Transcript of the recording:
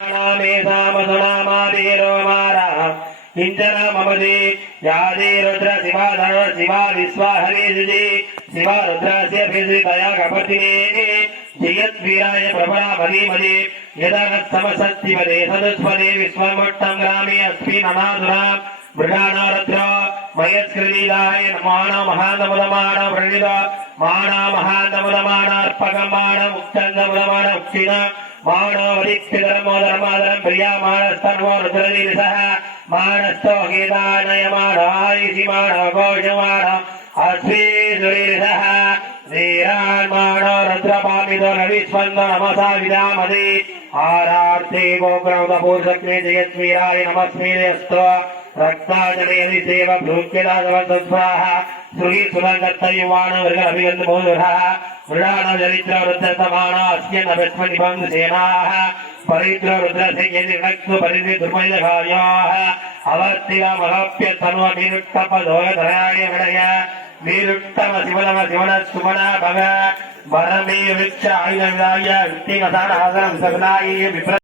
నామేధామధునామాదేరోమారా కించన మమది యాదే రుద్ర శివా సర్వ శివా విశ్వా హరే శిజి శివా రుద్రస్య భిజితయా కపతినే జయద్వీరాయ ప్రభరా మదీమదే యదనస్తమసత్తివదే సదుస్వదే విశ్వమట్టం గ్రామే అస్మి ననాదురా మృడానారద్ర மயத்கிருதிதாய மாண மகாந்தமுதமான பிரணிதா மாணா மகாந்தமுதமான அற்பகமான முக்தந்தமுதமான உக்ஷினா மாணோதிதர்மோதர்மாதரம் பிரியாமான சர்வோருதிரதிசக மானஸ்தோ ஹேதானயமான ஆயுஷிமான கோஷமான அஸ்வீசுரீசக ீரான்மாணோ ருத்ரபாமிதோ ரவிஸ்வந்தோ நமசா விதாமதி ஆரார்த்தே கோகுரம் பூர்சக்மே ஜெயத்வீராய நமஸ்மீரஸ்தோ ரத்தாஜனையதி தேவ பூக்கிடாதவந்தத்வாக சுகி சுரங்கத்தயுவானவர்கள் அபிகந்து போதுரா விழான சரித்திர விருத்தமானா அஸ்யன் அபஸ்மணி பங்கு சேனாக பரித்திர விருத்தசெய்யதி விளக்கு பரிதி துர்மைத காரியாக அவர்த்திர மகாப்பிய தனுவ நிருட்டப தோகதராய விடைய நிருட்டம சிவனம சிவன சுமன பக வரமே விச்ச ஆயுதவிதாய வித்திமதான ஆதரம் சகுனாய விப்ர